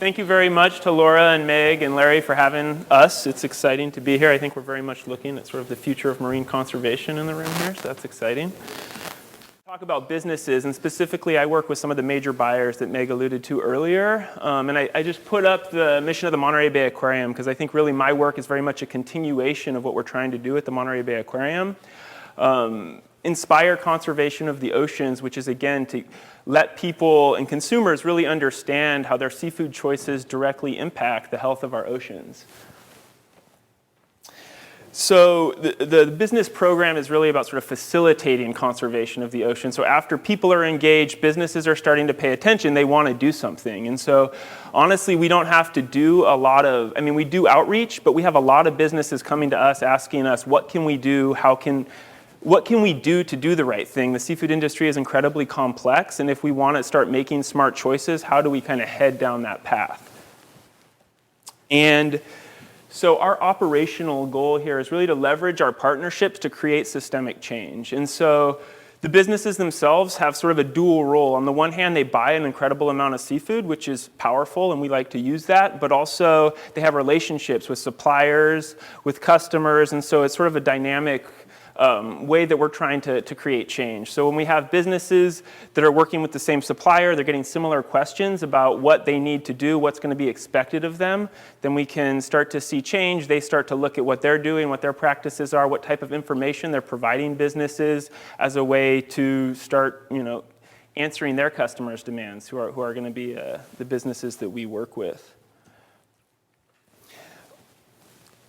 Thank you very much to Laura and Meg and Larry for having us. It's exciting to be here. I think we're very much looking at sort of the future of marine conservation in the room here, so that's exciting. Talk about businesses, and specifically I work with some of the major buyers that Meg alluded to earlier. And I just put up the mission of the Monterey Bay Aquarium because I think really my work is very much a continuation of what we're trying to do at the Monterey Bay Aquarium. Inspire conservation of the oceans, which is again to let people and consumers really understand how their seafood choices directly impact the health of our oceans. So the business program is really about sort of facilitating conservation of the ocean. So after people are engaged, businesses are starting to pay attention, they want to do something. And so honestly, we don't have to do a lot of, we do outreach, but we have a lot of businesses coming to us asking us, what can we do? What can we do to do the right thing? The seafood industry is incredibly complex, and if we want to start making smart choices, how do we kind of head down that path? And so our operational goal here is really to leverage our partnerships to create systemic change. And so the businesses themselves have sort of a dual role. On the one hand, they buy an incredible amount of seafood, which is powerful, and we like to use that, but also they have relationships with suppliers, with customers, and so it's sort of a dynamic way that we're trying to create change. So when we have businesses that are working with the same supplier, they're getting similar questions about what they need to do, what's going to be expected of them, then we can start to see change. They start to look at what they're doing, what their practices are, what type of information they're providing businesses as a way to start, answering their customers' demands, who are going to be the businesses that we work with.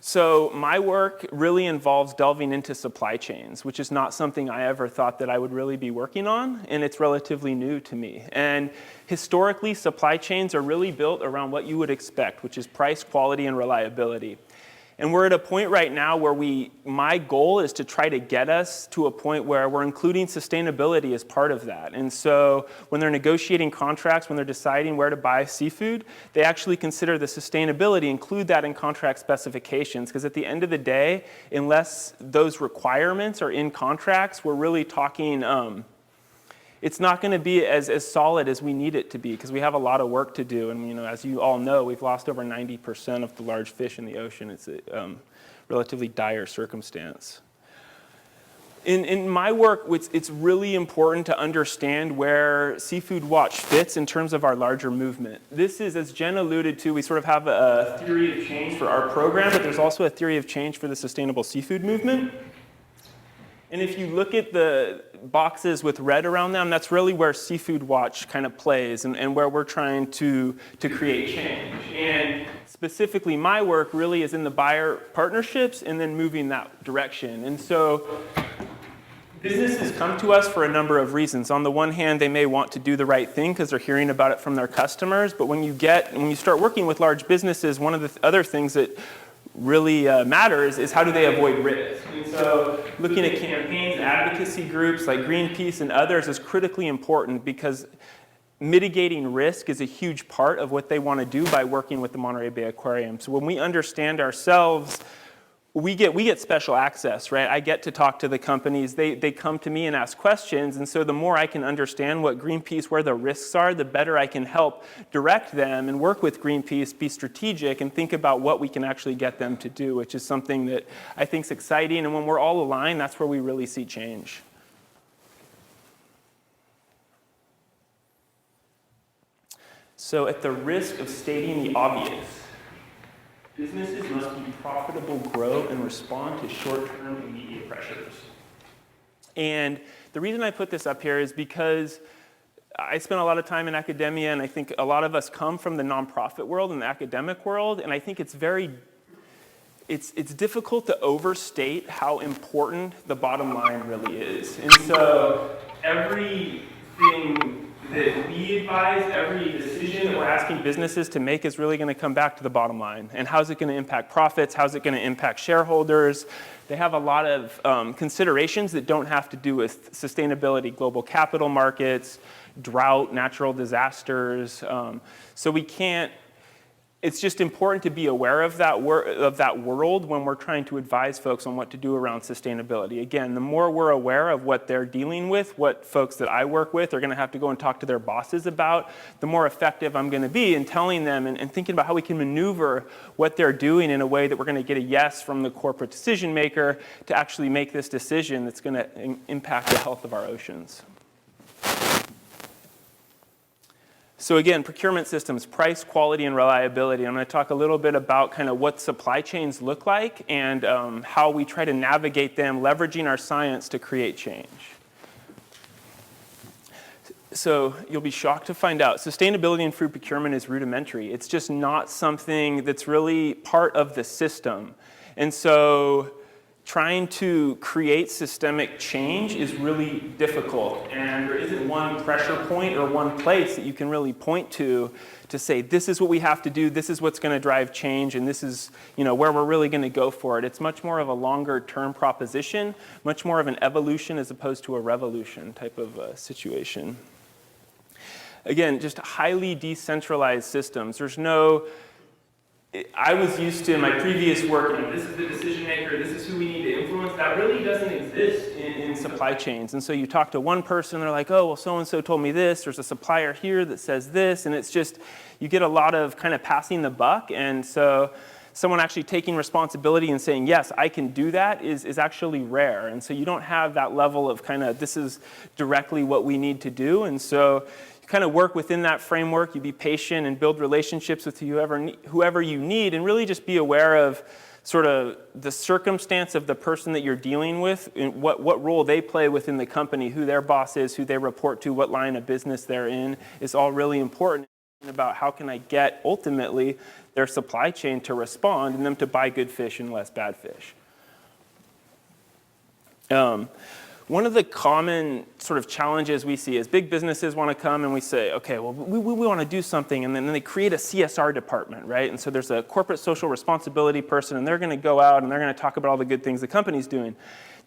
So my work really involves delving into supply chains, which is not something I ever thought that I would really be working on, and it's relatively new to me. And historically, supply chains are really built around what you would expect, which is price, quality, and reliability. And we're at a point right now where my goal is to try to get us to a point where we're including sustainability as part of that. And so when they're negotiating contracts, when they're deciding where to buy seafood, they actually consider the sustainability, include that in contract specifications. Because at the end of the day, unless those requirements are in contracts, we're really talking, it's not going to be as solid as we need it to be because we have a lot of work to do. And as you all know, we've lost over 90% of the large fish in the ocean. It's a relatively dire circumstance. In my work, it's really important to understand where Seafood Watch fits in terms of our larger movement. This is, as Jenn alluded to, we sort of have a theory of change for our program, but there's also a theory of change for the sustainable seafood movement. And if you look at the boxes with red around them, that's really where Seafood Watch kind of plays and where we're trying to create change. And specifically, my work really is in the buyer partnerships and then moving that direction. And so businesses come to us for a number of reasons. On the one hand, they may want to do the right thing because they're hearing about it from their customers. But when you start working with large businesses, one of the other things that really matters is how do they avoid risk. And so looking at campaigns, advocacy groups like Greenpeace and others is critically important because mitigating risk is a huge part of what they want to do by working with the Monterey Bay Aquarium. So when we understand ourselves, we get special access, right? I get to talk to the companies. They come to me and ask questions. And so the more I can understand what Greenpeace, where the risks are, the better I can help direct them and work with Greenpeace, be strategic, and think about what we can actually get them to do, which is something that I think is exciting. And when we're all aligned, that's where we really see change. So at the risk of stating the obvious, businesses must be profitable, grow, and respond to short-term immediate pressures. And the reason I put this up here is because I spent a lot of time in academia, and I think a lot of us come from the nonprofit world and the academic world, and I think it's difficult to overstate how important the bottom line really is. And so everything that we advise, every decision that we're asking businesses to make is really going to come back to the bottom line. And how's it going to impact profits? How's it going to impact shareholders? They have a lot of considerations that don't have to do with sustainability, global capital markets, drought, natural disasters. So we can't it's just important to be aware of that world when we're trying to advise folks on what to do around sustainability. Again, the more we're aware of what they're dealing with, what folks that I work with are going to have to go and talk to their bosses about, the more effective I'm going to be in telling them and thinking about how we can maneuver what they're doing in a way that we're going to get a yes from the corporate decision maker to actually make this decision that's going to impact the health of our oceans. So again, procurement systems, price, quality, and reliability. I'm going to talk a little bit about kind of what supply chains look like and how we try to navigate them, leveraging our science to create change. So you'll be shocked to find out sustainability in food procurement is rudimentary. It's just not something that's really part of the system. And so trying to create systemic change is really difficult, and there isn't one pressure point or one place that you can really point to say this is what we have to do, this is what's going to drive change, and this is where we're really going to go for it. It's much more of a longer term proposition, much more of an evolution as opposed to a revolution type of situation. Again, just highly decentralized systems. There's no I was used to in my previous work, this is the decision maker, this is who we need to influence. That really doesn't exist in supply chains. And so you talk to one person, they're like, oh, well, so-and-so told me this. There's a supplier here that says this. And it's just, you get a lot of kind of passing the buck. And so someone actually taking responsibility and saying, yes, I can do that is actually rare. And so you don't have that level of kind of, this is directly what we need to do. And so kind of work within that framework, you be patient and build relationships with whoever you need, and really just be aware of sort of the circumstance of the person that you're dealing with, and what role they play within the company, who their boss is, who they report to, what line of business they're in, is all really important about how can I get, ultimately, their supply chain to respond and them to buy good fish and less bad fish. One of the common sort of challenges we see is big businesses want to come and we say, okay, well, we want to do something, and then they create a CSR department, right? And so there's a corporate social responsibility person, and they're going to go out and they're going to talk about all the good things the company's doing.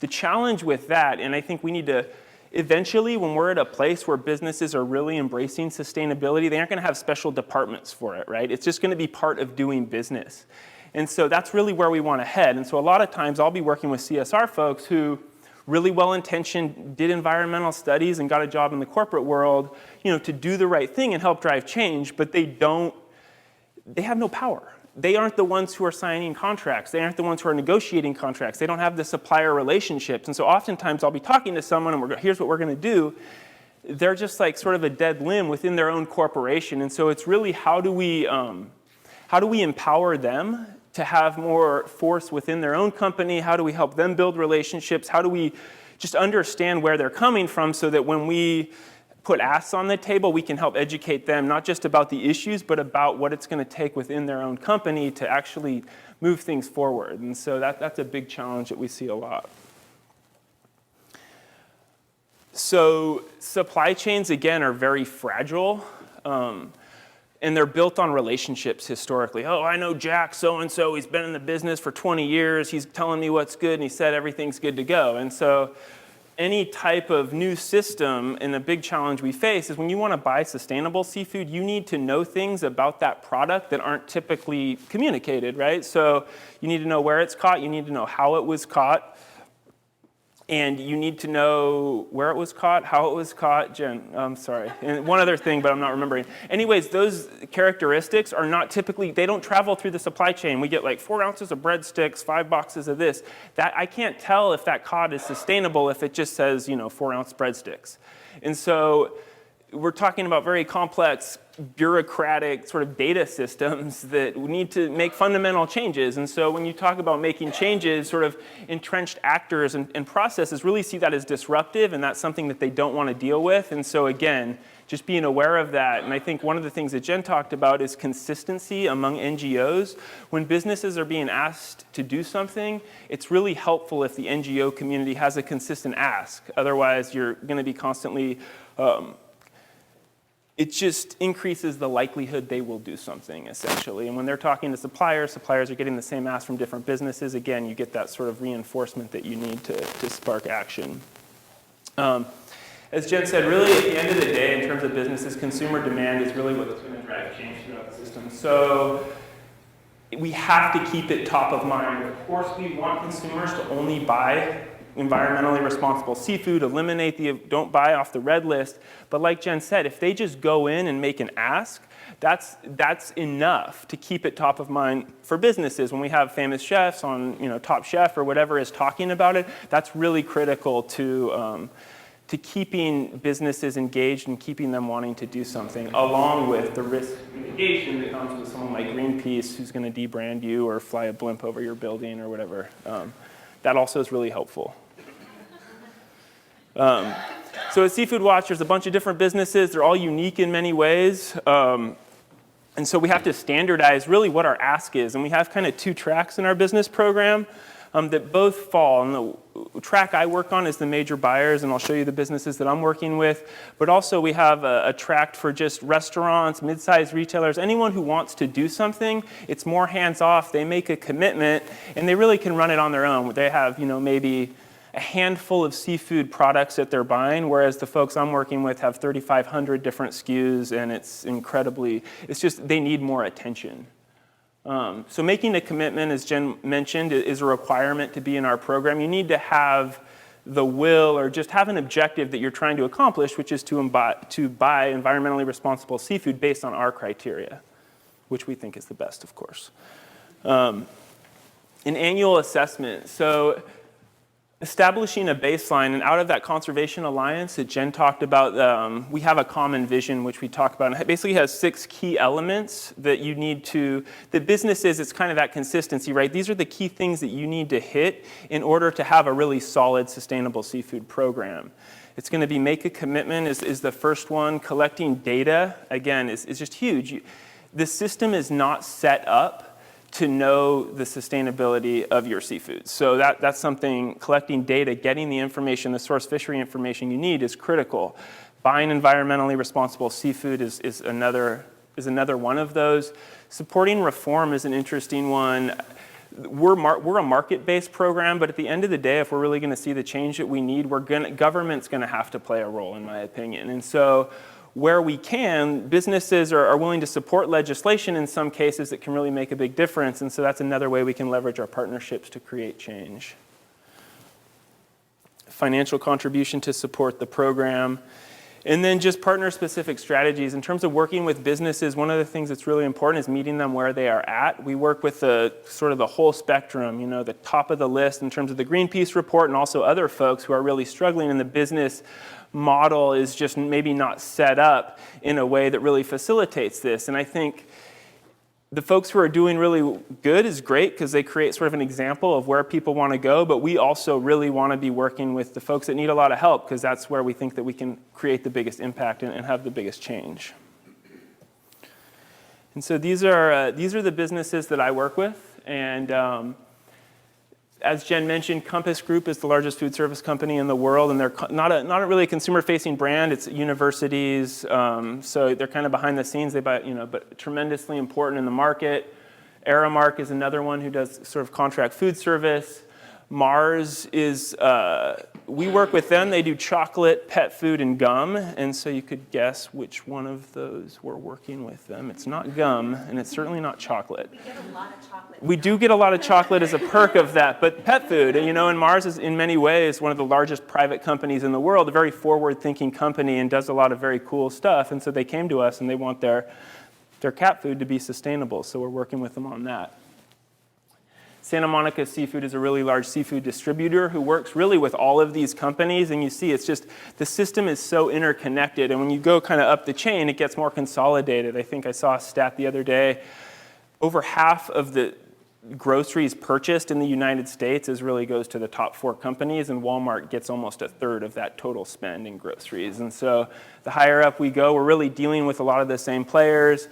The challenge with that, and I think we need to, eventually when we're at a place where businesses are really embracing sustainability, they aren't going to have special departments for it, right? It's just going to be part of doing business. And so that's really where we want to head. And so a lot of times I'll be working with CSR folks who really well-intentioned, did environmental studies and got a job in the corporate world, to do the right thing and help drive change, but they have no power. They aren't the ones who are signing contracts. They aren't the ones who are negotiating contracts. They don't have the supplier relationships. And so oftentimes I'll be talking to someone and here's what we're going to do. They're just like sort of a dead limb within their own corporation. And so it's really how do we empower them to have more force within their own company? How do we help them build relationships? How do we just understand where they're coming from so that when we put asks on the table, we can help educate them, not just about the issues, but about what it's going to take within their own company to actually move things forward. And so that's a big challenge that we see a lot. So supply chains, again, are very fragile. And they're built on relationships historically. Oh, I know Jack so-and-so, he's been in the business for 20 years, he's telling me what's good, and he said everything's good to go. And so any type of new system, and a big challenge we face is when you want to buy sustainable seafood, you need to know things about that product that aren't typically communicated, right? So you need to know where it's caught, you need to know how it was caught, and you need to know where it was caught, how it was caught. Jen, I'm sorry. And one other thing, but I'm not remembering. Anyways, those characteristics are not typically, they don't travel through the supply chain. We get like 4 ounces of breadsticks, 5 boxes of this. That I can't tell if that cod is sustainable if it just says, 4-ounce breadsticks. And so we're talking about very complex, bureaucratic sort of data systems that need to make fundamental changes. And so when you talk about making changes, sort of entrenched actors and processes really see that as disruptive, and that's something that they don't want to deal with. And so again, just being aware of that. And I think one of the things that Jen talked about is consistency among NGOs. When businesses are being asked to do something, it's really helpful if the NGO community has a consistent ask. Otherwise, you're going to be constantly it just increases the likelihood they will do something, essentially. And when they're talking to suppliers are getting the same ask from different businesses. Again, you get that sort of reinforcement that you need to spark action. As Jen said, really at the end of the day, in terms of businesses, consumer demand is really what's going to drive have changed throughout the system. So we have to keep it top of mind. Of course, we want consumers to only buy environmentally responsible seafood, don't buy off the red list. But like Jen said, if they just go in and make an ask, that's enough to keep it top of mind for businesses. When we have famous chefs on, Top Chef or whatever is talking about it, that's really critical to keeping businesses engaged and keeping them wanting to do something, along with the risk mitigation that comes with someone like Greenpeace who's going to debrand you or fly a blimp over your building or whatever. That also is really helpful. So at Seafood Watch, there's a bunch of different businesses. They're all unique in many ways. And so we have to standardize really what our ask is. And we have kind of two tracks in our business program that both fall. And the track I work on is the major buyers, and I'll show you the businesses that I'm working with. But also we have a track for just restaurants, mid-sized retailers, anyone who wants to do something. It's more hands-off. They make a commitment, and they really can run it on their own. They have, maybe a handful of seafood products that they're buying, whereas the folks I'm working with have 3,500 different SKUs, and it's just, they need more attention. So making a commitment, as Jen mentioned, is a requirement to be in our program. You need to have the will or just have an objective that you're trying to accomplish, which is to buy environmentally responsible seafood based on our criteria, which we think is the best, of course. An annual assessment. So establishing a baseline, and out of that conservation alliance that Jen talked about, we have a common vision, which we talk about. And it basically has 6 key elements that you need to, the businesses, it's kind of that consistency, right? These are the key things that you need to hit in order to have a really solid, sustainable seafood program. It's going to be make a commitment is the first one. Collecting data, again, is just huge. The system is not set up to know the sustainability of your seafood. So that's something, collecting data, getting the information, the source fishery information you need is critical. Buying environmentally responsible seafood is another one of those. Supporting reform is an interesting one. We're a market-based program, but at the end of the day, if we're really gonna see the change that we need, government's gonna have to play a role, in my opinion. And so where we can, businesses are willing to support legislation in some cases that can really make a big difference, and so that's another way we can leverage our partnerships to create change. Financial contribution to support the program. And then just partner-specific strategies. In terms of working with businesses, one of the things that's really important is meeting them where they are at. We work with sort of the whole spectrum, the top of the list in terms of the Greenpeace report, and also other folks who are really struggling in the business model is just maybe not set up in a way that really facilitates this. And I think the folks who are doing really good is great because they create sort of an example of where people want to go, but we also really want to be working with the folks that need a lot of help because that's where we think that we can create the biggest impact and have the biggest change. And so these are the businesses that I work with, and as Jen mentioned, Compass Group is the largest food service company in the world, and they're not really a consumer-facing brand. It's universities, so they're kind of behind the scenes. They buy, but tremendously important in the market. Aramark is another one who does sort of contract food service. Mars is, we work with them. They do chocolate, pet food, and gum, and so you could guess which one of those we're working with them. It's not gum, and it's certainly not chocolate. We get a lot of chocolate. We do get a lot of chocolate as a perk of that, but pet food, and Mars is in many ways one of the largest private companies in the world, a very forward-thinking company, and does a lot of very cool stuff, and so they came to us and they want their cat food to be sustainable, so we're working with them on that. Santa Monica Seafood is a really large seafood distributor who works really with all of these companies, and you see it's just, the system is so interconnected, and when you go kind of up the chain, it gets more consolidated. I think I saw a stat the other day, over half of the groceries purchased in the United States really goes to the top 4 companies, and Walmart gets almost a third of that total spend in groceries. And so the higher up we go, we're really dealing with a lot of the same players.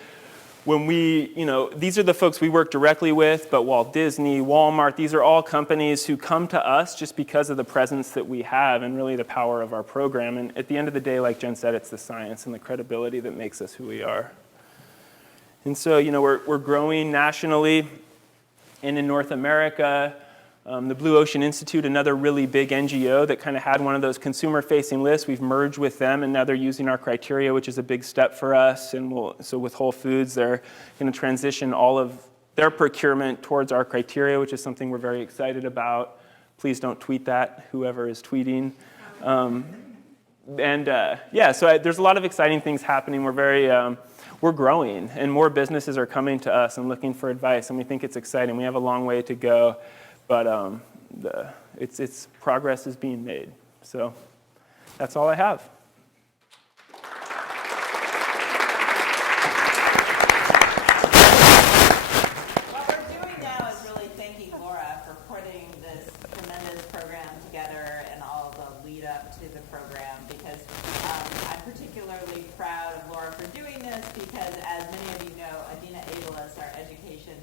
When these are the folks we work directly with, but Walt Disney, Walmart, these are all companies who come to us just because of the presence that we have and really the power of our program. And at the end of the day, like Jen said, it's the science and the credibility that makes us who we are. And so, we're growing nationally and in North America. The Blue Ocean Institute, another really big NGO that kind of had one of those consumer-facing lists, we've merged with them, and now they're using our criteria, which is a big step for us. And so with Whole Foods, they're going to transition all of their procurement towards our criteria, which is something we're very excited about. Please don't tweet that, whoever is tweeting. So there's a lot of exciting things happening. We're growing, and more businesses are coming to us and looking for advice, and we think it's exciting. We have a long way to go, but it's progress is being made. So that's all I have. What we're doing now is really thanking Laura for putting this tremendous program together and all the lead up to the program, because I'm particularly proud of Laura for doing this, because as many of you know, Adina Abeles, our education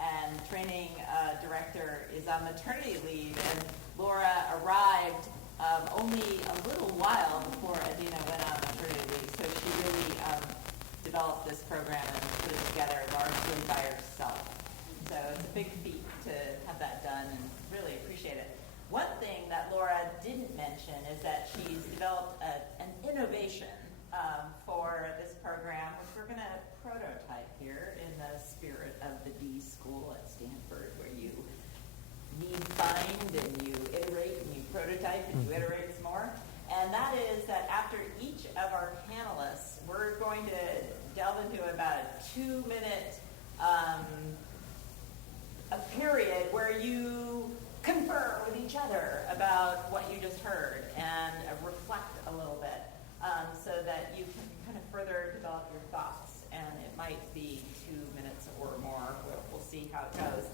and training director, is on maternity leave, and Laura arrived only a little while before Adina went on maternity leave, so she really developed this program and put it together largely by herself. So it's a big feat to have that done, and really appreciate it. One thing that Laura didn't mention is that she's developed an innovation for this program, which we're going to prototype here in the spirit of the D School at Stanford, where you need find and you iterate and you prototype and you iterate some more. And that is that after each of our panelists, we're going to delve into about a 2-minute a period where you confer with each other about what you just heard and reflect a little bit, so that you can kind of further develop your thoughts. And it might be 2 minutes or more. We'll see how it goes.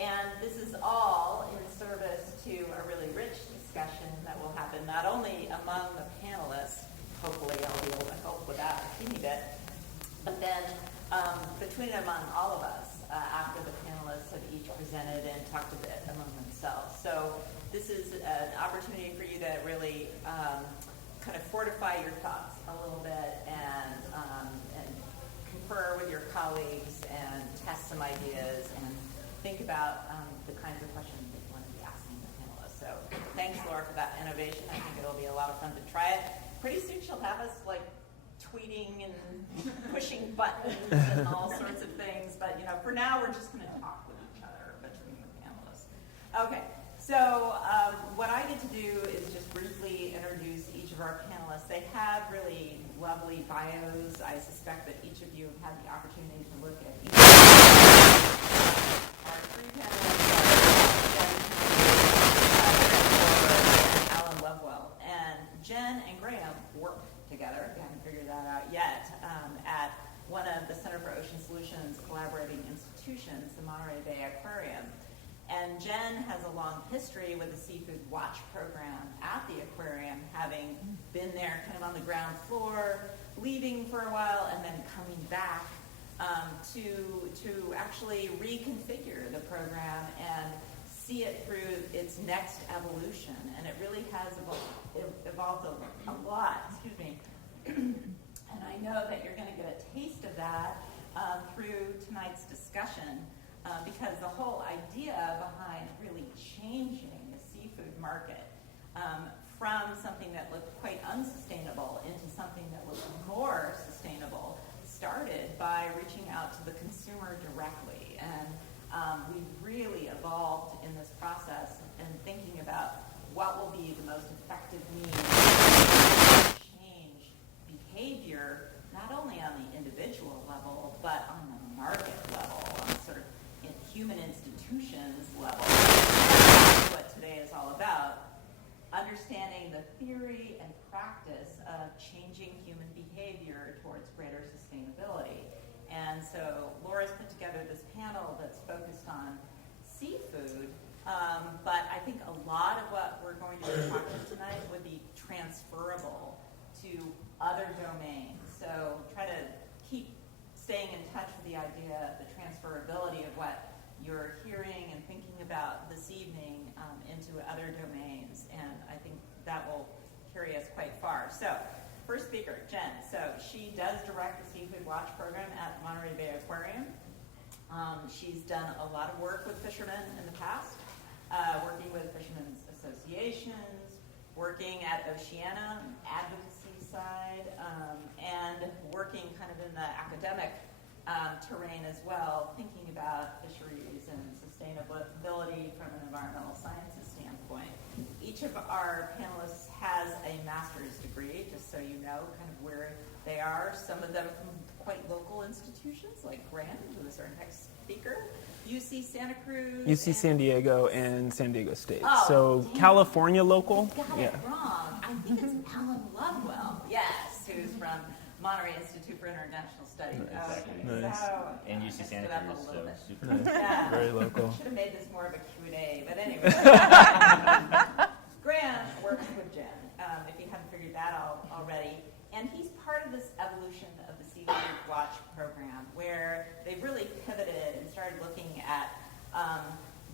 And this is all in service to a really rich discussion that will happen not only among the panelists, hopefully I'll be able to help with that if you need it, but then between and among all of us after the panelists have each presented and talked a bit among themselves. So this is an opportunity for you to really kind of fortify your thoughts a little bit and confer with your colleagues and test some ideas and think about the kinds of questions that you want to be asking the panelists. So thanks, Laura, for that innovation. I think it'll be a lot of fun to try it. Pretty soon she'll have us like tweeting and pushing buttons and all sorts of things. But for now, we're just going to talk with each other between the panelists. Okay. So what I get to do is just briefly introduce each of our panelists. They have really lovely bios. I suspect that each of you have had the opportunity to look at each of them. Our 3 panelists are Jen, Lovewell. And Jenn and Graham work together. We haven't figured that out yet. At one of the Center for Ocean Solutions collaborating institutions, the Monterey Bay Aquarium. And Jenn has a long history with the Seafood Watch program at the aquarium, having been there kind of on the ground floor, leaving for a while, and then coming back to actually reconfigure the program and see it through its next evolution. And it really has evolved a lot, excuse me. And I know that you're going to get a taste of that through tonight's discussion. Because the whole idea behind really changing the seafood market from something that looked quite unsustainable into something that was more sustainable started by reaching out to the consumer directly. And we've really evolved in this process and thinking about what will be the most effective means to change behavior, not only on the individual level, but on the market level, on sort of human institutions level. That's what today is all about. Understanding the theory and practice of changing human behavior towards greater sustainability. And so Laura's put together this panel that's focused on seafood, but I think a lot of what we're going to be talking tonight would be transferable to other domains. So try to keep staying in touch with the idea of the transferability of what you're hearing and thinking about this evening into other domains, and I think that will carry us quite far. So, first speaker, Jenn. So she does direct the Seafood Watch program at Monterey Bay Aquarium. She's done a lot of work with fishermen in the past, working with fishermen's associations, working at Oceana, advocacy side, and working kind of in the academic terrain as well, thinking about fisheries and sustainability from an environmental sciences standpoint. Each of our panelists has a master's degree, just so you know kind of where they are. Some of them from quite local institutions, like Graham, who is our next speaker, UC Santa Cruz. UC San Diego and San Diego State. Oh, so damn. California local. Got it wrong. I think it's Alan Lovewell, yes, who's from Monterey Institute for International Studies. Nice. So, And UC Santa Cruz, so super. Nice. Yeah. Very local. Should have made this more of a Q&A, but anyway. Graham works with Jenn, if you haven't figured that out already. And he's part of this evolution of the Seafood Watch program, where they've really pivoted and started looking at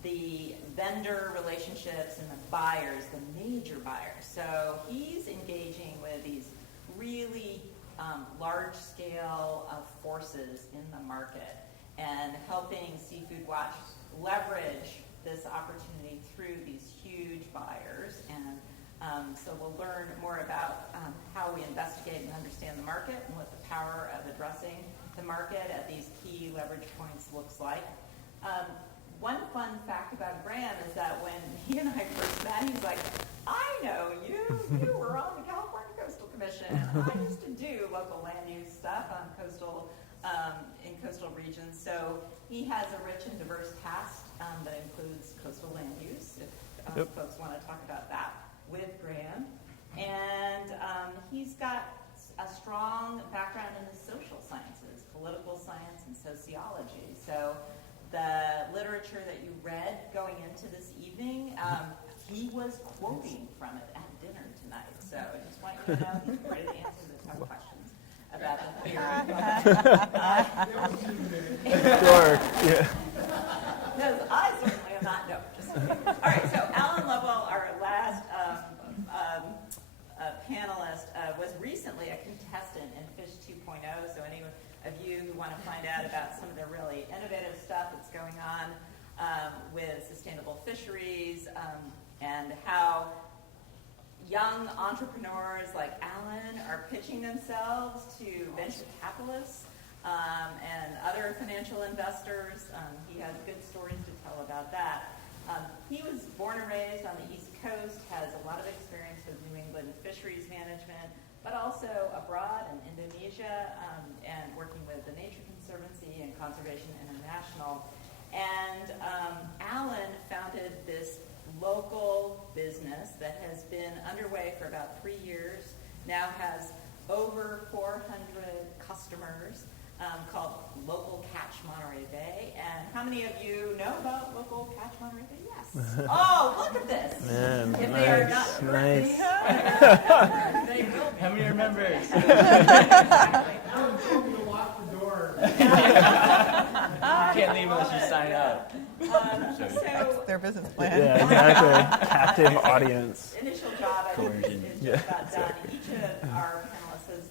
the vendor relationships and the buyers, the major buyers. So he's engaging with these really large-scale forces in the market and helping Seafood Watch leverage this opportunity through these huge buyers. And so we'll learn more about how we investigate and understand the market and what the power of addressing the market at these key leverage points looks like. One fun fact about Graham is that when he and I first met, he was like, I know you. You were on the California Coastal Commission. I used to do local land use stuff on in coastal regions. So he has a rich and diverse past that includes coastal land use, if folks want to talk about that with Graham. And he's got a strong background in the social sciences, political science, and sociology. So the literature that you read going into this evening, he was quoting from it at dinner tonight. So I just want you to know he's ready to answer the tough questions about the theory. Sure. Yeah. No, I certainly am not. No, just kidding. All right, so Alan Lovewell, our last panelist, was recently a contestant in Fish 2.0. So any of you who want to find out about some of the really innovative stuff that's going on with sustainable fisheries and how young entrepreneurs like Alan are pitching themselves to venture capitalists and other financial investors. He has good stories to tell about that. He was born and raised on the East Coast, has a lot of experience with New England fisheries management, but also abroad in Indonesia and working with the Nature Conservancy and Conservation International. And Alan founded this local business that has been underway for about 3 years, now has over 400 customers, called Local Catch Monterey Bay. And how many of you know about Local Catch Monterey Bay? Yes. Oh, look at this. Man, if nice, they are not nice. they will be. How many are members? Exactly. Alan told me to lock the door. You can't leave unless you sign up. So Their business plan. Yeah, exactly. Captive audience. initial job I think Coercion. is just about done. Each of our panelists has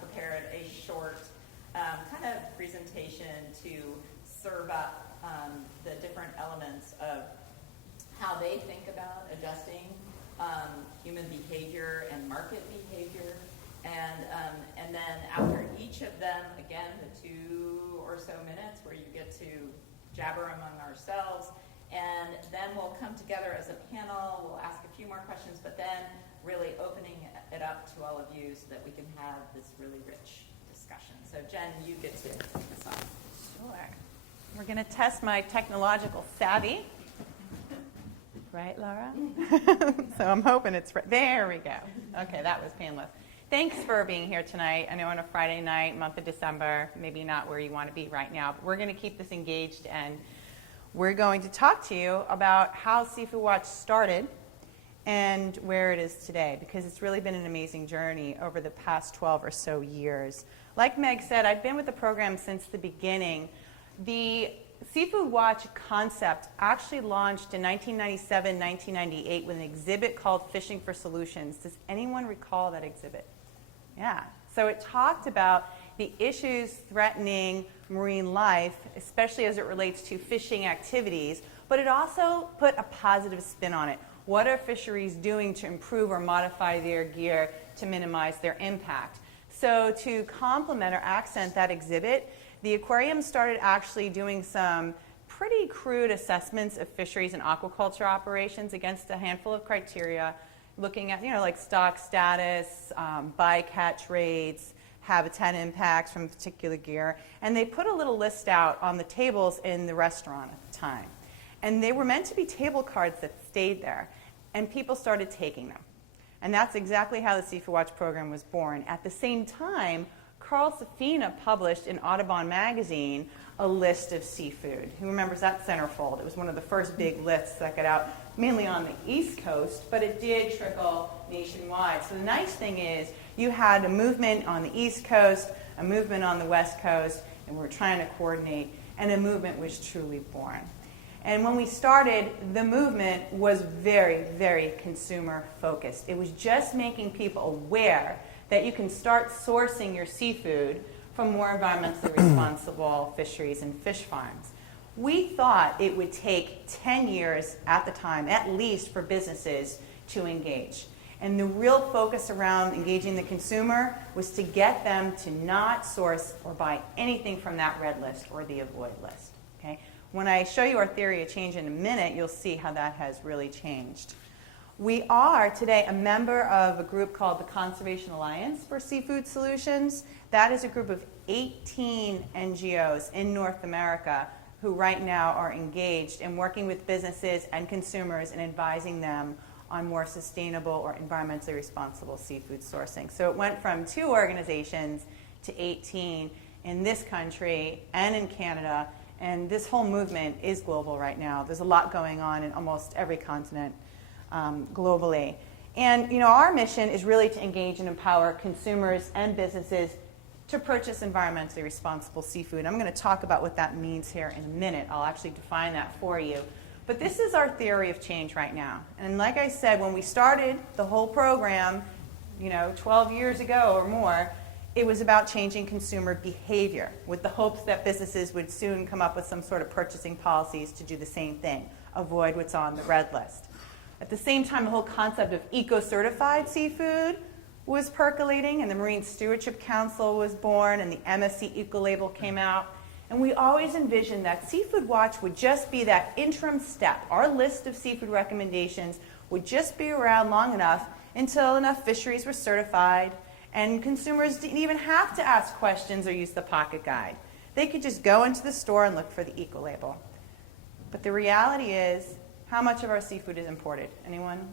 prepared a short kind of presentation to serve up the different elements of how they think about adjusting human behavior and market behavior. And then after each of them, again, the 2 or so minutes where you get to jabber among ourselves, and then we'll come together as a panel, we'll ask a few more questions, but then really opening it up to all of you so that we can have this really rich discussion. So Jenn, you get to kick us off. Sure. We're going to test my technological savvy. Right, Laura? So I'm hoping it's right. There we go. Okay, that was painless. Thanks for being here tonight. I know on a Friday night, month of December, maybe not where you want to be right now, but we're going to keep this engaged, and we're going to talk to you about how Seafood Watch started and where it is today, because it's really been an amazing journey over the past 12 or so years. Like Meg said, I've been with the program since the beginning. The Seafood Watch concept actually launched in 1997, 1998 with an exhibit called Fishing for Solutions. Does anyone recall that exhibit? Yeah. So it talked about the issues threatening marine life, especially as it relates to fishing activities, but it also put a positive spin on it. What are fisheries doing to improve or modify their gear to minimize their impact? So to complement or accent that exhibit, the aquarium started actually doing some pretty crude assessments of fisheries and aquaculture operations against a handful of criteria, looking at, like stock status, bycatch rates, habitat impacts from particular gear. And they put a little list out on the tables in the restaurant at the time. And they were meant to be table cards that stayed there. And people started taking them. And that's exactly how the Seafood Watch program was born. At the same time, Carl Safina published in Audubon magazine a list of seafood. Who remembers that centerfold? It was one of the first big lists that got out mainly on the East Coast, but it did trickle nationwide. So the nice thing is you had a movement on the East Coast, a movement on the West Coast, and we're trying to coordinate, and a movement was truly born. And when we started, the movement was very, very consumer focused. It was just making people aware that you can start sourcing your seafood from more environmentally responsible fisheries and fish farms. We thought it would take 10 years at the time, at least, for businesses to engage. And the real focus around engaging the consumer was to get them to not source or buy anything from that red list or the avoid list. Okay? When I show you our theory of change in a minute, you'll see how that has really changed. We are today a member of a group called the Conservation Alliance for Seafood Solutions. That is a group of 18 NGOs in North America who right now are engaged in working with businesses and consumers and advising them on more sustainable or environmentally responsible seafood sourcing. So it went from 2 organizations to 18 in this country and in Canada, and this whole movement is global right now. There's a lot going on in almost every continent globally. And our mission is really to engage and empower consumers and businesses to purchase environmentally responsible seafood. I'm going to talk about what that means here in a minute. I'll actually define that for you. But this is our theory of change right now. And like I said, when we started the whole program, 12 years ago or more, it was about changing consumer behavior with the hopes that businesses would soon come up with some sort of purchasing policies to do the same thing, avoid what's on the red list. At the same time, the whole concept of eco-certified seafood was percolating, and the Marine Stewardship Council was born, and the MSC Eco-Label came out. And we always envisioned that Seafood Watch would just be that interim step. Our list of seafood recommendations would just be around long enough until enough fisheries were certified, and consumers didn't even have to ask questions or use the pocket guide. They could just go into the store and look for the Eco-Label. But the reality is, how much of our seafood is imported? Anyone?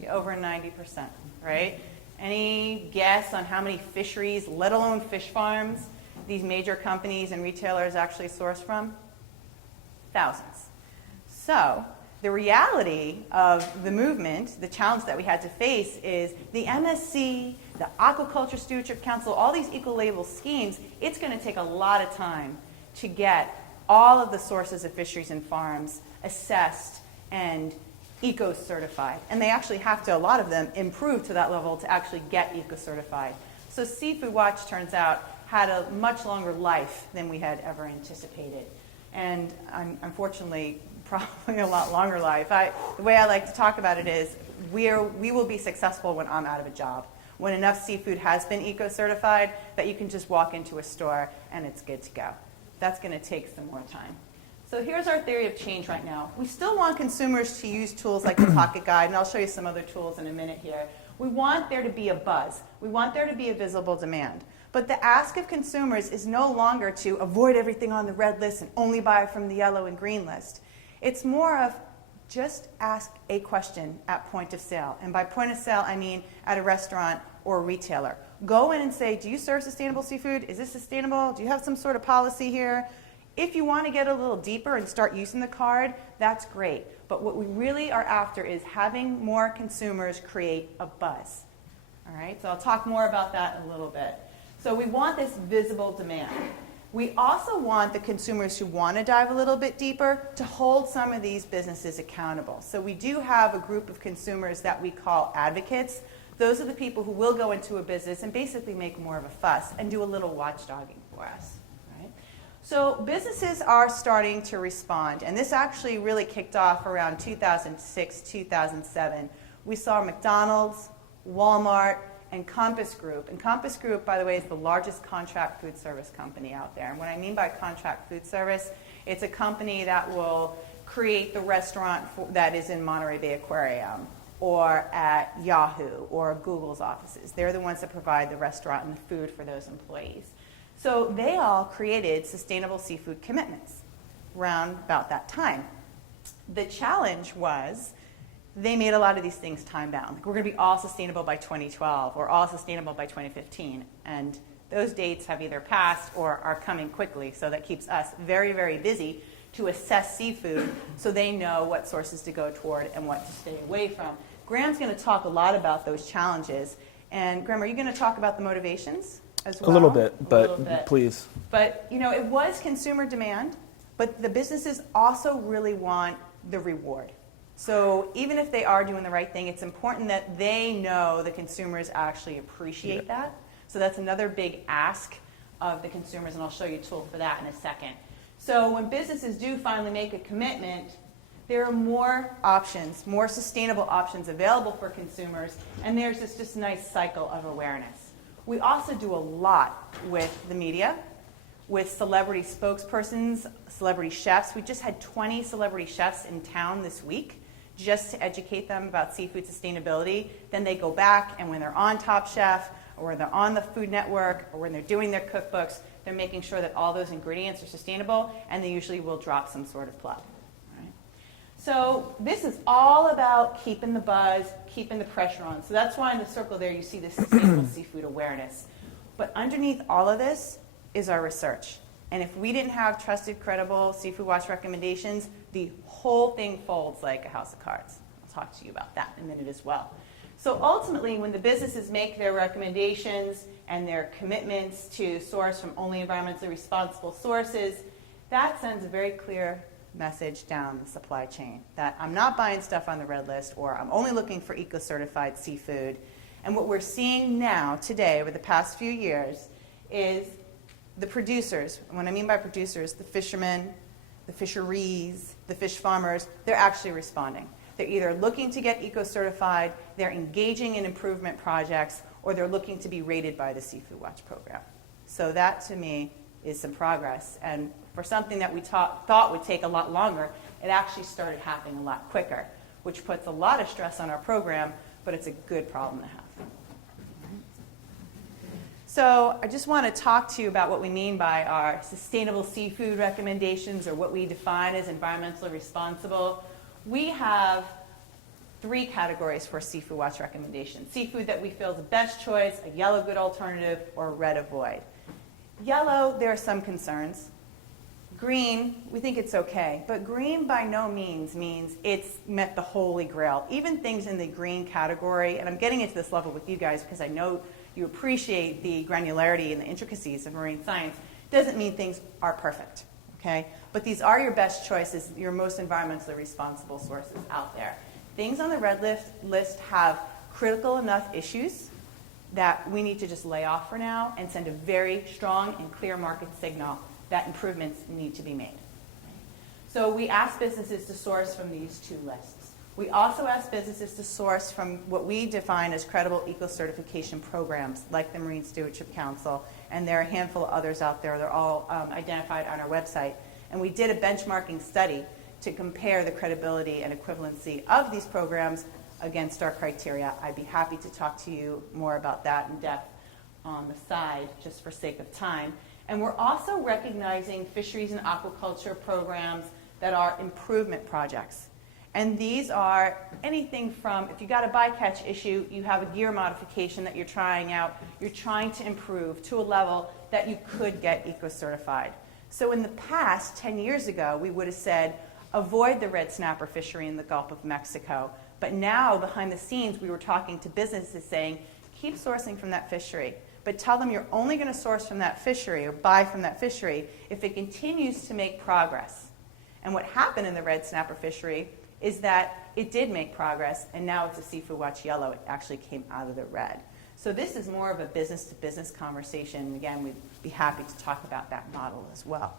Yeah, over 90%, right? Any guess on how many fisheries, let alone fish farms, these major companies and retailers actually source from? Thousands. So the reality of the movement, the challenge that we had to face is the MSC, the Aquaculture Stewardship Council, all these eco-label schemes, it's going to take a lot of time to get all of the sources of fisheries and farms assessed and eco-certified. And they actually have to, a lot of them, improve to that level to actually get eco-certified. So Seafood Watch, turns out, had a much longer life than we had ever anticipated. And unfortunately, probably a lot longer life. The way I like to talk about it is we will be successful when I'm out of a job. When enough seafood has been eco-certified that you can just walk into a store and it's good to go. That's going to take some more time. So here's our theory of change right now. We still want consumers to use tools like the Pocket Guide, and I'll show you some other tools in a minute here. We want there to be a buzz. We want there to be a visible demand. But the ask of consumers is no longer to avoid everything on the red list and only buy from the yellow and green list. It's more of just ask a question at point of sale. And by point of sale, I mean at a restaurant or a retailer. Go in and say, do you serve sustainable seafood? Is this sustainable? Do you have some sort of policy here? If you want to get a little deeper and start using the card, that's great. But what we really are after is having more consumers create a buzz. All right, so I'll talk more about that in a little bit. So we want this visible demand. We also want the consumers who want to dive a little bit deeper to hold some of these businesses accountable. So we do have a group of consumers that we call advocates. Those are the people who will go into a business and basically make more of a fuss and do a little watchdogging for us. Right? So businesses are starting to respond, and this actually really kicked off around 2006, 2007. We saw McDonald's, Walmart, and Compass Group. And Compass Group, by the way, is the largest contract food service company out there. And what I mean by contract food service, it's a company that will create the restaurant that is in Monterey Bay Aquarium or at Yahoo or Google's offices. They're the ones that provide the restaurant and the food for those employees. So they all created sustainable seafood commitments around about that time. The challenge was they made a lot of these things time-bound. Like, we're going to be all sustainable by 2012 or all sustainable by 2015. And those dates have either passed or are coming quickly, so that keeps us very, very busy to assess seafood so they know what sources to go toward and what to stay away from. Graham's going to talk a lot about those challenges. And Graham, are you going to talk about the motivations as well? A little bit, please. But, you know, it was consumer demand, but the businesses also really want the reward. So even if they are doing the right thing, it's important that they know the consumers actually appreciate that. So that's another big ask of the consumers, and I'll show you a tool for that in a second. So when businesses do finally make a commitment, there are more options, more sustainable options available for consumers, and there's this just nice cycle of awareness. We also do a lot with the media, with celebrity spokespersons, celebrity chefs. We just had 20 celebrity chefs in town this week just to educate them about seafood sustainability. Then they go back, and when they're on Top Chef, or when they're on the Food Network, or when they're doing their cookbooks, they're making sure that all those ingredients are sustainable, and they usually will drop some sort of plug. Right? So this is all about keeping the buzz, keeping the pressure on. So that's why in the circle there you see this sustainable seafood awareness. But underneath all of this is our research. And if we didn't have trusted, credible Seafood Watch recommendations, the whole thing folds like a house of cards. I'll talk to you about that in a minute as well. So ultimately, when the businesses make their recommendations and their commitments to source from only environmentally responsible sources, that sends a very clear message down the supply chain that I'm not buying stuff on the red list, or I'm only looking for eco-certified seafood. And what we're seeing now, today, over the past few years, is the producers, and what I mean by producers, the fishermen, the fisheries, the fish farmers, they're actually responding. They're either looking to get eco-certified, they're engaging in improvement projects, or they're looking to be rated by the Seafood Watch program. So that, to me, is some progress. And for something that we thought would take a lot longer, it actually started happening a lot quicker, which puts a lot of stress on our program, but it's a good problem to have. So I just want to talk to you about what we mean by our sustainable seafood recommendations, or what we define as environmentally responsible. We have 3 categories for Seafood Watch recommendations. Seafood that we feel is the best choice, a yellow good alternative, or a red avoid. Yellow, there are some concerns. Green, we think it's okay. But green by no means it's met the holy grail. Even things in the green category, and I'm getting into this level with you guys because I know you appreciate the granularity and the intricacies of marine science, doesn't mean things are perfect. Okay? But these are your best choices, your most environmentally responsible sources out there. Things on the red list have critical enough issues that we need to just lay off for now and send a very strong and clear market signal that improvements need to be made. So we ask businesses to source from these 2 lists. We also ask businesses to source from what we define as credible eco-certification programs, like the Marine Stewardship Council, and there are a handful of others out there. They're all identified on our website. And we did a benchmarking study to compare the credibility and equivalency of these programs against our criteria. I'd be happy to talk to you more about that in depth on the side, just for sake of time. And we're also recognizing fisheries and aquaculture programs that are improvement projects. And these are anything from, if you got a bycatch issue, you have a gear modification that you're trying out, you're trying to improve to a level that you could get eco-certified. So in the past, 10 years ago, we would have said, avoid the red snapper fishery in the Gulf of Mexico. But now, behind the scenes, we were talking to businesses saying, keep sourcing from that fishery, but tell them you're only going to source from that fishery or buy from that fishery if it continues to make progress. And what happened in the red snapper fishery is that it did make progress, and now it's a Seafood Watch Yellow. It actually came out of the red. So this is more of a business-to-business conversation. And again, we'd be happy to talk about that model as well.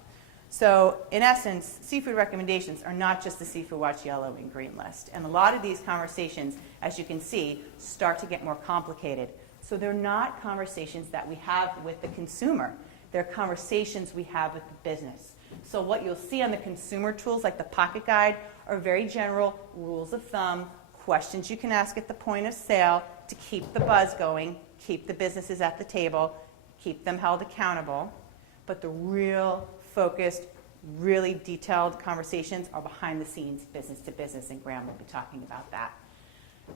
So in essence, seafood recommendations are not just the Seafood Watch Yellow and Green list. And a lot of these conversations, as you can see, start to get more complicated. So they're not conversations that we have with the consumer. They're conversations we have with the business. So what you'll see on the consumer tools, like the pocket guide, are very general rules of thumb, questions you can ask at the point of sale to keep the buzz going, keep the businesses at the table, keep them held accountable. But the real focused, really detailed conversations are behind the scenes, business to business, and Graham will be talking about that.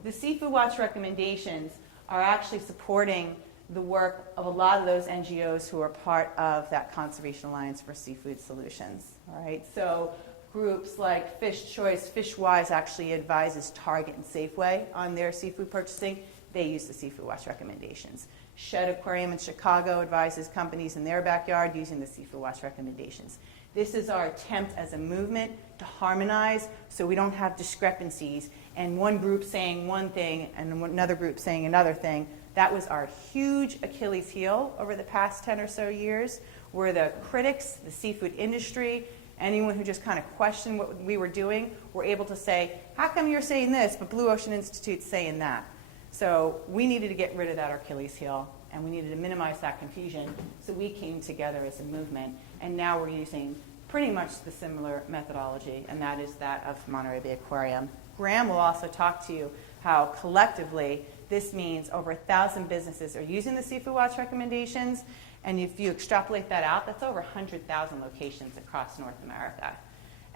The Seafood Watch recommendations are actually supporting the work of a lot of those NGOs who are part of that Conservation Alliance for Seafood Solutions. All right, so groups like Fish Choice, Fishwise actually advises Target and Safeway on their seafood purchasing. They use the Seafood Watch recommendations. Shed Aquarium in Chicago advises companies in their backyard using the Seafood Watch recommendations. This is our attempt as a movement to harmonize so we don't have discrepancies and one group saying one thing and another group saying another thing. That was our huge Achilles heel over the past 10 or so years, where the critics, the seafood industry, anyone who just kind of questioned what we were doing, were able to say, how come you're saying this, but Blue Ocean Institute's saying that? So we needed to get rid of that Achilles heel, and we needed to minimize that confusion, so we came together as a movement, and now we're using pretty much the similar methodology, and that is that of Monterey Bay Aquarium. Graham will also talk to you how collectively this means over 1,000 businesses are using the Seafood Watch recommendations, and if you extrapolate that out, that's over 100,000 locations across North America.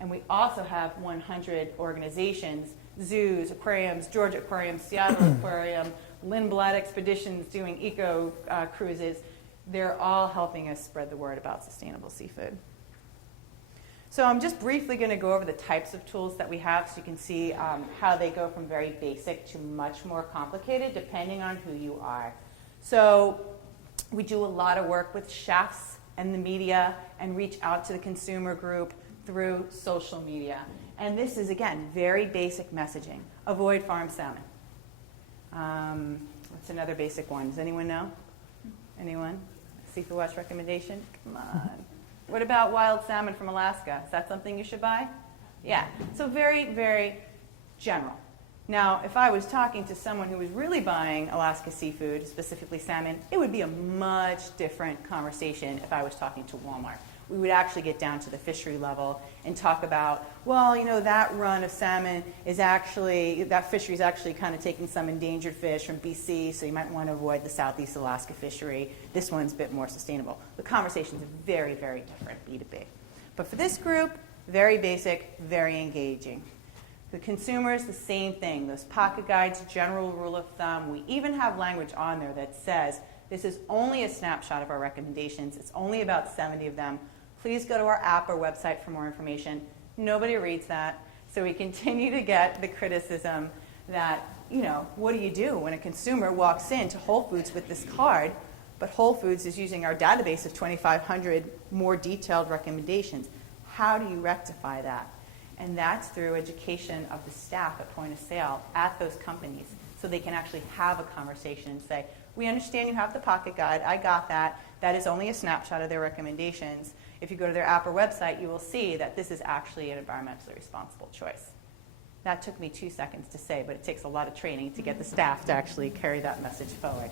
And we also have 100 organizations, zoos, aquariums, Georgia Aquarium, Seattle Aquarium, Lindblad Expeditions doing eco cruises. They're all helping us spread the word about sustainable seafood. So I'm just briefly going to go over the types of tools that we have so you can see how they go from very basic to much more complicated depending on who you are. So we do a lot of work with chefs and the media and reach out to the consumer group through social media. And this is, again, very basic messaging. Avoid farm salmon. What's another basic one? Does anyone know? Anyone? Seafood Watch recommendation? Come on. What about wild salmon from Alaska? Is that something you should buy? Yeah. So very, very general. Now, if I was talking to someone who was really buying Alaska seafood, specifically salmon, it would be a much different conversation if I was talking to Walmart. We would actually get down to the fishery level and talk about, well, you know, that run of salmon is actually, that fishery is actually kind of taking some endangered fish from BC, so you might want to avoid the Southeast Alaska fishery. This one's a bit more sustainable. The conversations are very, very different, B2B. But for this group, very basic, very engaging. The consumers, the same thing. Those pocket guides, general rule of thumb. We even have language on there that says, this is only a snapshot of our recommendations. It's only about 70 of them. Please go to our app or website for more information. Nobody reads that. So we continue to get the criticism that, you know, what do you do when a consumer walks into Whole Foods with this card, but Whole Foods is using our database of 2,500 more detailed recommendations? How do you rectify that? And that's through education of the staff at point of sale at those companies, so they can actually have a conversation and say, we understand you have the pocket guide. I got that. That is only a snapshot of their recommendations. If you go to their app or website, you will see that this is actually an environmentally responsible choice. That took me 2 seconds to say, but it takes a lot of training to get the staff to actually carry that message forward.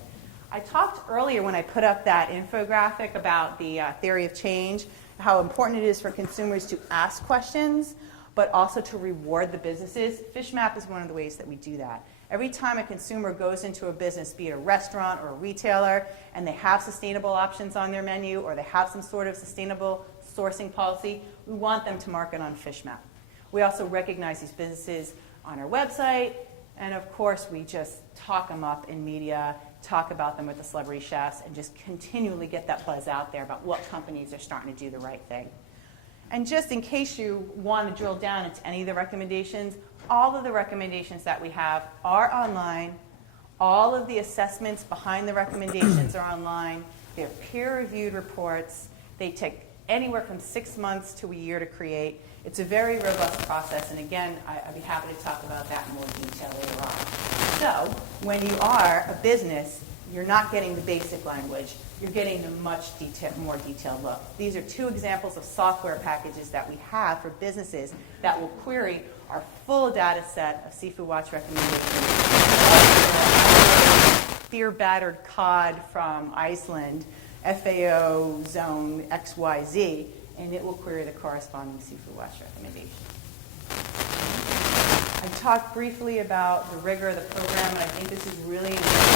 I talked earlier when I put up that infographic about the theory of change, how important it is for consumers to ask questions, but also to reward the businesses. FishMap is one of the ways that we do that. Every time a consumer goes into a business, be it a restaurant or a retailer, and they have sustainable options on their menu or they have some sort of sustainable sourcing policy, we want them to mark it on FishMap. We also recognize these businesses on our website, and of course we just talk them up in media, talk about them with the celebrity chefs, and just continually get that buzz out there about what companies are starting to do the right thing. And just in case you want to drill down into any of the recommendations, all of the recommendations that we have are online. All of the assessments behind the recommendations are online. They're peer-reviewed reports. They take anywhere from 6 months to a year to create. It's a very robust process, and again, I'd be happy to talk about that in more detail later on. So, when you are a business, you're not getting the basic language, you're getting the much more detailed look. These are 2 examples of software packages that we have for businesses that will query our full data set of Seafood Watch recommendations. Fear-battered cod from Iceland, FAO zone XYZ, and it will query the corresponding Seafood Watch recommendation. I talked briefly about the rigor of the program, and I think this is really important.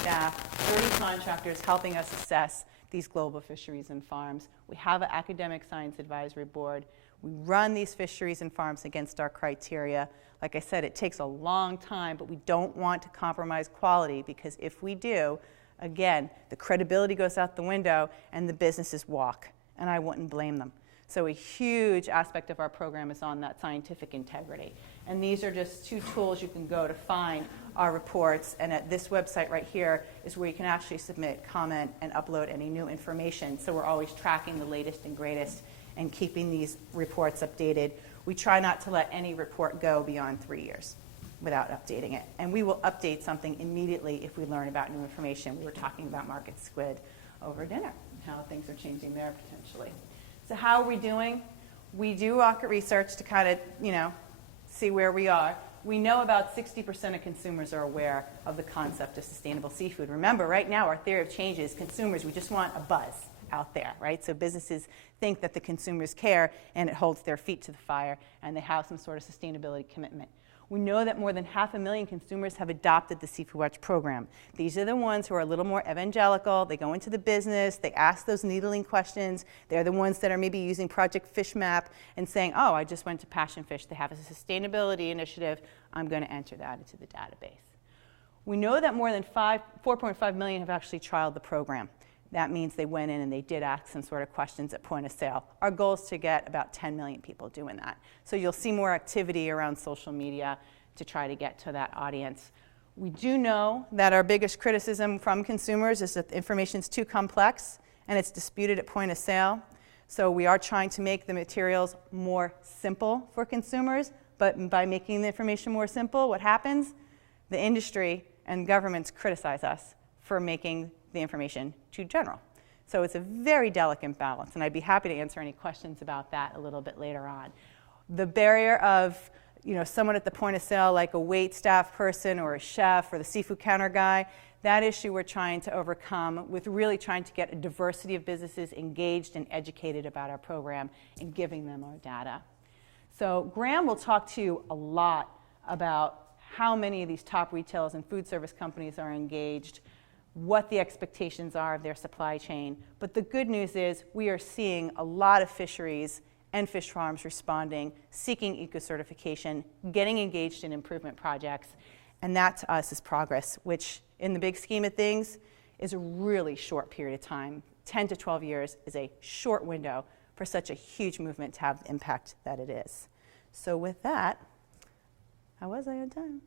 Staff, 30 contractors helping us assess these global fisheries and farms. We have an academic science advisory board. We run these fisheries and farms against our criteria. Like I said, it takes a long time, but we don't want to compromise quality, because if we do, again, the credibility goes out the window and the businesses walk, and I wouldn't blame them. So a huge aspect of our program is on that scientific integrity. And these are just 2 tools you can go to find our reports, and at this website right here is where you can actually submit, comment, and upload any new information. So we're always tracking the latest and greatest and keeping these reports updated. We try not to let any report go beyond 3 years without updating it. And we will update something immediately if we learn about new information. We were talking about market squid over dinner and how things are changing there potentially. So how are we doing? We do market research to kind of, see where we are. We know about 60% of consumers are aware of the concept of sustainable seafood. Remember, right now our theory of change is consumers, we just want a buzz out there, right? So businesses think that the consumers care, and it holds their feet to the fire, and they have some sort of sustainability commitment. We know that more than 500,000 consumers have adopted the Seafood Watch program. These are the ones who are a little more evangelical. They go into the business. They ask those needling questions. They're the ones that are maybe using Project Fish Map and saying, oh, I just went to Passion Fish. They have a sustainability initiative. I'm going to enter that into the database. We know that more than 4.5 million have actually trialed the program. That means they went in and they did ask some sort of questions at point of sale. Our goal is to get about 10 million people doing that. So you'll see more activity around social media to try to get to that audience. We do know that our biggest criticism from consumers is that the information is too complex and it's disputed at point of sale. So we are trying to make the materials more simple for consumers, but by making the information more simple, what happens? The industry and governments criticize us for making the information too general. So it's a very delicate balance, and I'd be happy to answer any questions about that a little bit later on. The barrier of someone at the point of sale, like a wait staff person or a chef or the seafood counter guy, that issue we're trying to overcome with really trying to get a diversity of businesses engaged and educated about our program and giving them our data. So Graham will talk to you a lot about how many of these top retailers and food service companies are engaged, what the expectations are of their supply chain. But the good news is we are seeing a lot of fisheries and fish farms responding, seeking eco-certification, getting engaged in improvement projects, and that to us is progress, which in the big scheme of things is a really short period of time. 10 to 12 years is a short window for such a huge movement to have the impact that it is. So with that, how was I on time?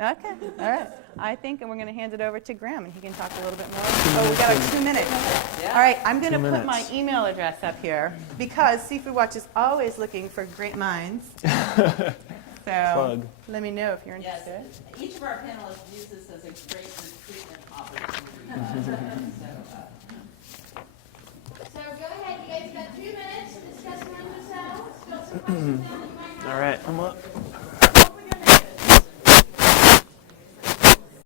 Okay, all right. I think we're going to hand it over to Graham, and he can talk a little bit more. Oh, we got our 2 minutes. Yeah. All right, I'm going to put my email address up here because Seafood Watch is always looking for great minds. So Plug. let me know if you're interested. Yes, each of our panelists use this as a great recruitment opportunity. So go ahead, you guys got 2 minutes to discuss among yourselves. Fill some questions out that you might have. All right, I'm up.